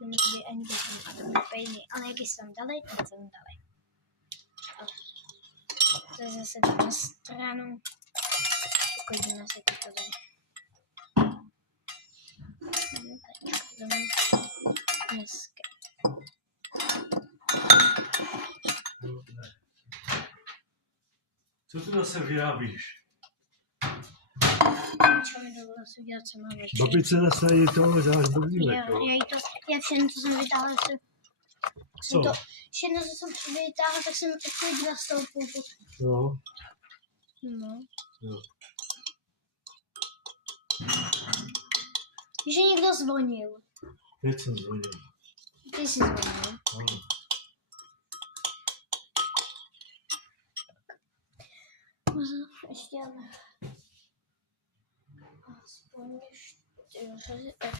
Nemůžu být ani dobrý, a to bude pejný. Ale jak jsi tam dali, tak jsem dali. To je zase na stranu. Uklidíme si to tady. Dneska. Co tu zase vyrábíš? Čo mi dovolil si udělat, co mám večer. Babice zase jí to dáš budílek, jo? Já všechno, co jsem vytáhla, Co? Všechno, co jsem vytáhla, tak jsem uklidila z toho půlku. Jo. No. Jo. Že někdo zvonil. Teď jsem zvonil. Ty jsi zvonil. Ano. Ještě ale aspoň 4.